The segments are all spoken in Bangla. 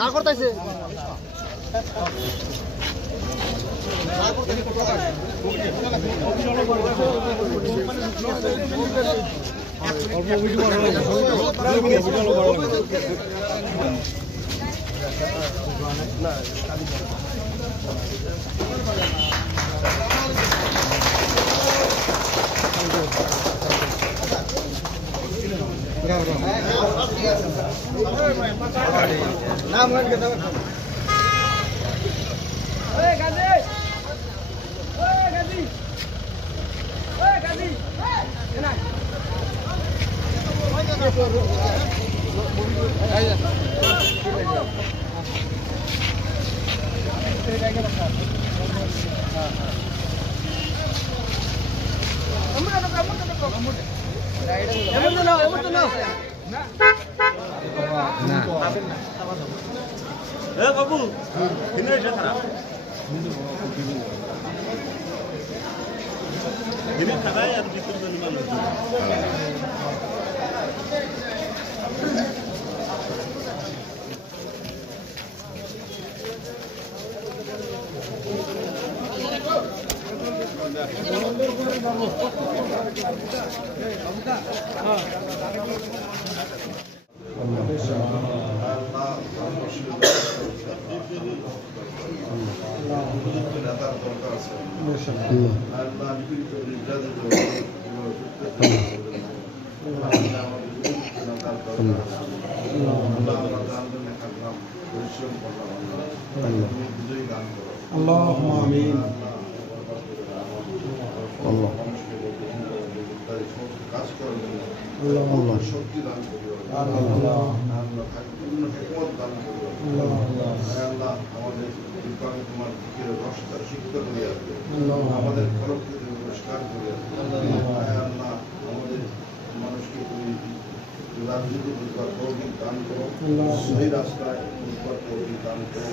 না করতেছে বাবু দিনের খারায় আর ভিতর اللهم آمين الله الله শক্তি দান করিও আল্লাহ পূর্ণ হিকমত দান করিও আল্লাহ আমাদের বিপাকে তোমার ফিকিরের রসটা সিক্ত করিয়া আমাদের খরচকে তুমি পরিষ্কার করিয়া আল্লাহ আমাদের মানুষকে তুমি রাজনীতি বুঝবার তৌফিক দান করো সহি রাস্তায় বুঝবার তৌফিক দান করো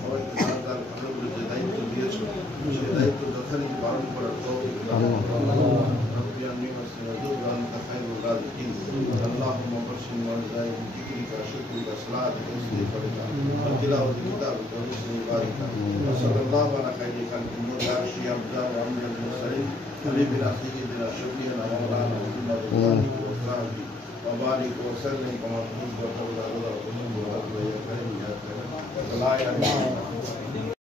সবাইকে তার ভালো যে দায়িত্ব দিয়েছো সেই দায়িত্ব যথারীতি পালন করার তৌফিক দান করো اللهم بارك وزايد ذكرك شكرك صلاتك وتسليمك وتلاوة كتابك وحسن عبادك وصلى الله على خير خلق الله شيابدا وعمر المرسلين حبيبنا سيدنا شفيعنا مولانا محمد وآله وصحبه وبارك وسلم كما تحب وترضى رضا وتحب وترضى يا كريم يا كريم لا اله الا